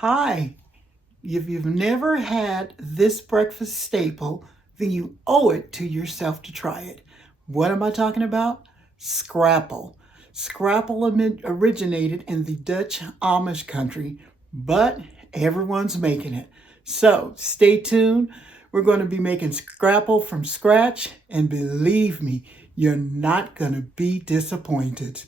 Hi, if you've never had this breakfast staple, then you owe it to yourself to try it. What am I talking about? Scrapple. Scrapple originated in the Dutch Amish country, but everyone's making it. So stay tuned. We're going to be making Scrapple from scratch, and believe me, you're not going to be disappointed.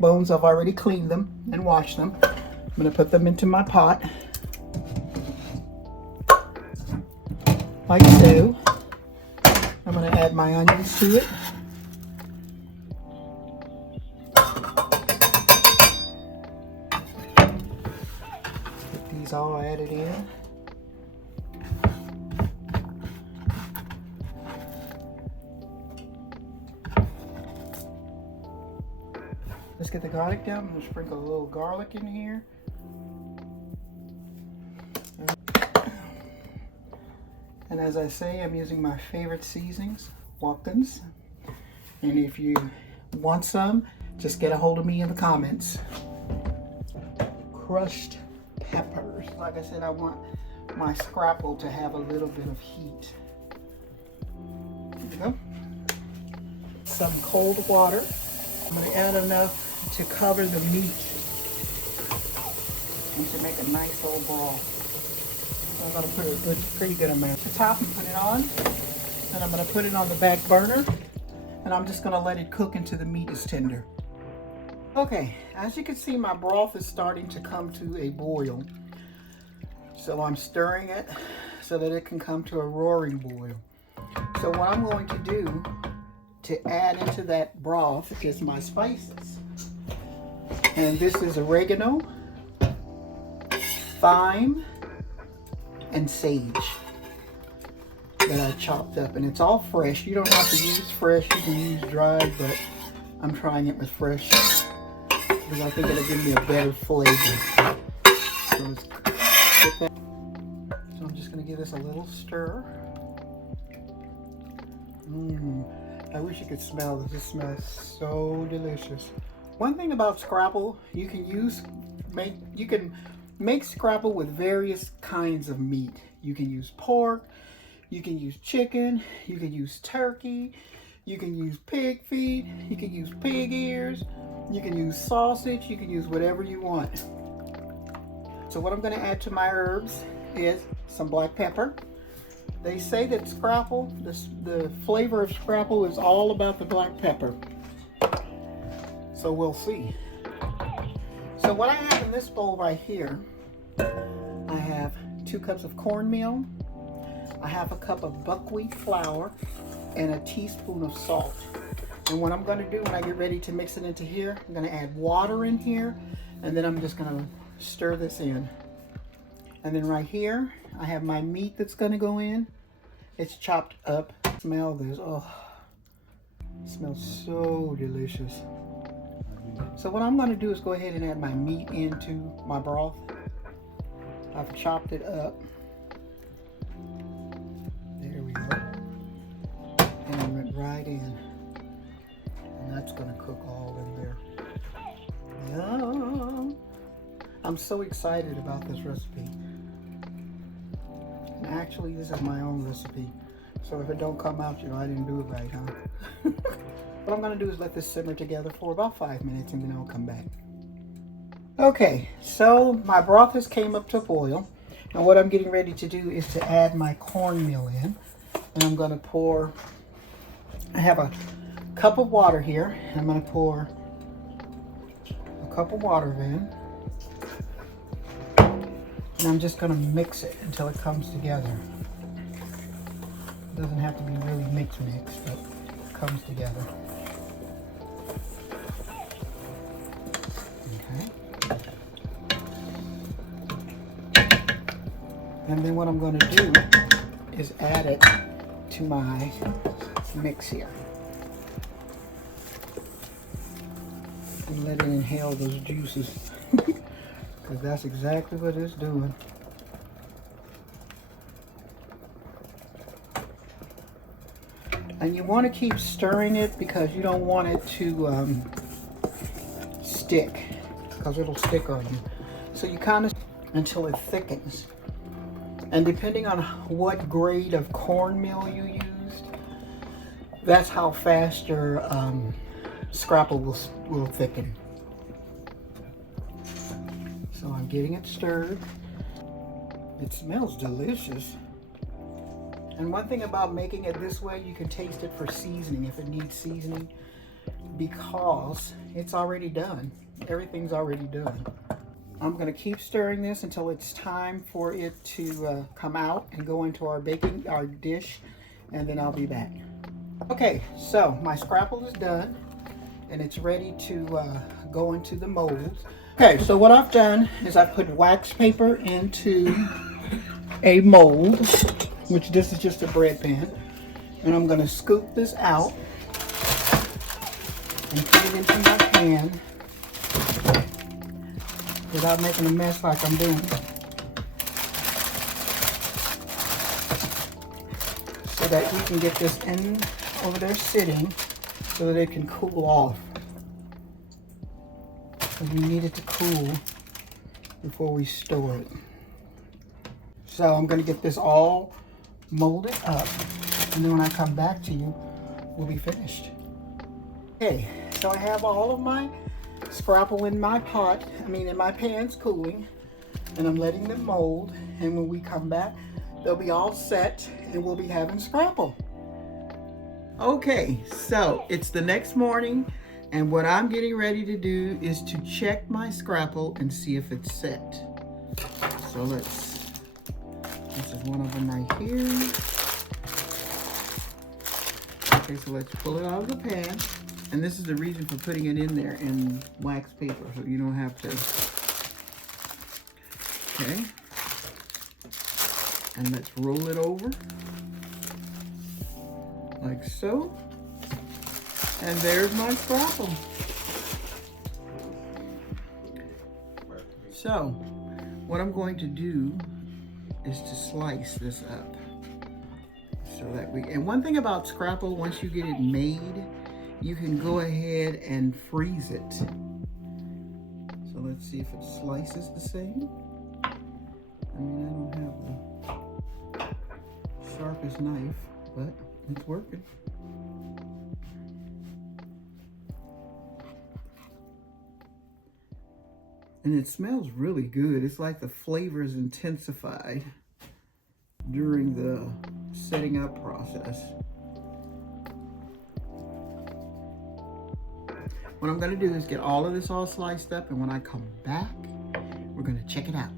Bones, I've already cleaned them and washed them. I'm going to put them into my pot like so. I'm going to add my onions to it. Get these all added in. Let's get the garlic down. I'm going to sprinkle a little garlic in here. And as I say, I'm using my favorite seasonings, Watkins. And if you want some, just get a hold of me in the comments. Crushed peppers. Like I said, I want my Scrapple to have a little bit of heat. Here we go. Some cold water. I'm going to add enough to cover the meat and to make a nice old broth. So I'm going to put a pretty good amount to the top and put it on. And I'm going to put it on the back burner, and I'm just going to let it cook until the meat is tender. Okay, as you can see, my broth is starting to come to a boil. So I'm stirring it so that it can come to a roaring boil. So what I'm going to do to add into that broth is my spices. And this is oregano, thyme, and sage that I chopped up. And it's all fresh. You don't have to use fresh, you can use dried, but I'm trying it with fresh because I think it'll give me a better flavor. So let's get that. So I'm just going to give this a little stir. I wish you could smell this. This smells so delicious. One thing about Scrapple, you can make Scrapple with various kinds of meat. You can use pork, you can use chicken, you can use turkey, you can use pig feet, you can use pig ears, you can use sausage, you can use whatever you want. So what I'm going to add to my herbs is some black pepper. They say that Scrapple, the flavor of Scrapple is all about the black pepper. So we'll see. So what I have in this bowl right here, I have 2 cups of cornmeal, I have a cup of buckwheat flour, and a teaspoon of salt. And what I'm going to do when I get ready to mix it into here, I'm going to add water in here, and then I'm just going to stir this in. And then right here, I have my meat that's going to go in. It's chopped up. Smell this. Oh, it smells so delicious. So what I'm going to do is go ahead and add my meat into my broth. I've chopped it up. There we go. And it went right in. And that's going to cook all in there. Yum. I'm so excited about this recipe. And actually, this is my own recipe. So if it don't come out, you know, I didn't do it right, huh? What I'm going to do is let this simmer together for about 5 minutes, and then I'll come back. Okay, so my broth has came up to a boil. And what I'm getting ready to do is to add my cornmeal in. And I'm going to pour, I have a cup of water here. I'm going to pour a cup of water in. And I'm just going to mix it until it comes together. It doesn't have to be really mixed, but comes together. Okay. And then what I'm going to do is add it to my mix here. And let it inhale those juices. Because that's exactly what it's doing. And you want to keep stirring it because you don't want it to stick, because it'll stick on you. So you kind of until it thickens. And depending on what grade of cornmeal you used, that's how fast your scrapple will thicken. So I'm getting it stirred. It smells delicious. And one thing about making it this way, you can taste it for seasoning if it needs seasoning, because it's already done. Everything's already done. I'm going to keep stirring this until it's time for it to come out and go into our dish, and then I'll be back. Okay, so my scrapple is done and it's ready to go into the molds. Okay, so what I've done is I've put wax paper into a mold, which this is just a bread pan, and I'm going to scoop this out and put it into my pan without making a mess like I'm doing, so that we can get this in over there sitting so that it can cool off. So we need it to cool before we store it. So I'm going to get this all molded up, and then when I come back to you, we'll be finished. Okay, so I have all of my scrapple in my in my pans cooling, and I'm letting them mold, and when we come back, they'll be all set and we'll be having scrapple. Okay, so it's the next morning, and what I'm getting ready to do is to check my scrapple and see if it's set. So this is one of them right here. Okay, so let's pull it out of the pan. And this is the reason for putting it in there in wax paper, so you don't have to. Okay. And let's roll it over. Like so. And there's my scrapple. So, what I'm going to do is to slice this up. So that and one thing about scrapple, once you get it made, you can go ahead and freeze it. So let's see if it slices the same. I mean, I don't have the sharpest knife, but it's working. And it smells really good. It's like the flavor is intensified during the setting up process. What I'm going to do is get all of this all sliced up, and when I come back, we're going to check it out.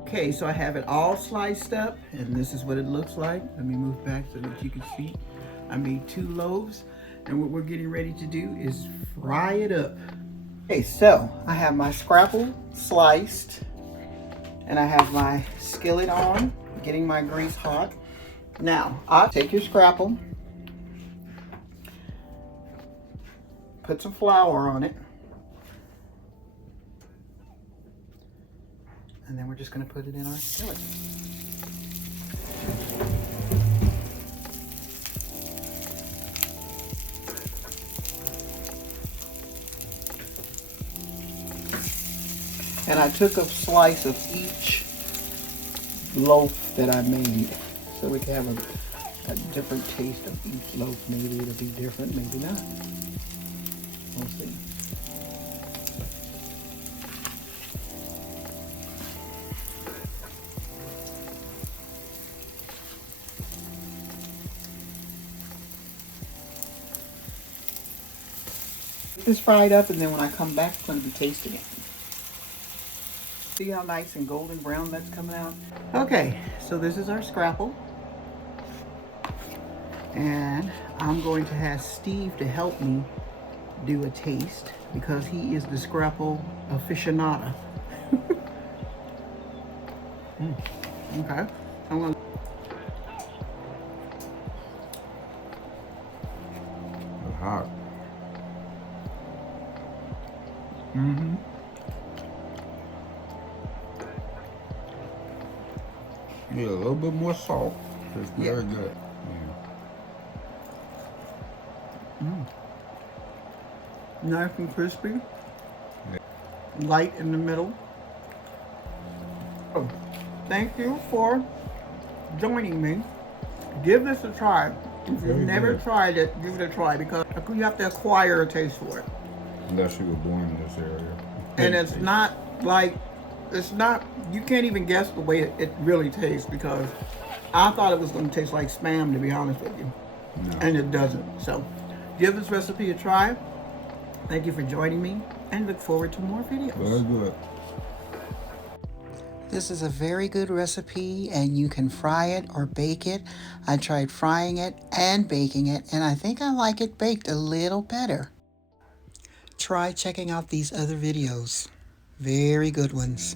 Okay, so I have it all sliced up, and this is what it looks like. Let me move back so that you can see. I made 2 loaves, and what we're getting ready to do is fry it up. Okay, so I have my scrapple sliced, and I have my skillet on, getting my grease hot. Now, I'll take your scrapple, put some flour on it, and then we're just going to put it in our skillet. And I took a slice of each loaf that I made, so we can have a different taste of each loaf. Maybe it'll be different, maybe not. We'll see. Get this fried up, and then when I come back, I'm going to be tasting it. See how nice and golden brown that's coming out? Okay, so this is our scrapple. And I'm going to have Steve to help me do a taste because he is the Scrapple aficionado. Okay. I'm gonna. It's hot. Mm-hmm. Yeah, a little bit more salt. It's very good. Yeah. Nice and crispy. Yeah. Light in the middle. Oh, thank you for joining me. Give this a try. If you've never tried it, give it a try because you have to acquire a taste for it. Unless you were born in this area. And it's not like, it's not, you can't even guess the way it really tastes because I thought it was going to taste like Spam, to be honest with you. No. And it doesn't. So give this recipe a try. Thank you for joining me and look forward to more videos. Very good. This is a very good recipe and you can fry it or bake it. I tried frying it and baking it and I think I like it baked a little better. Try checking out these other videos. Very good ones.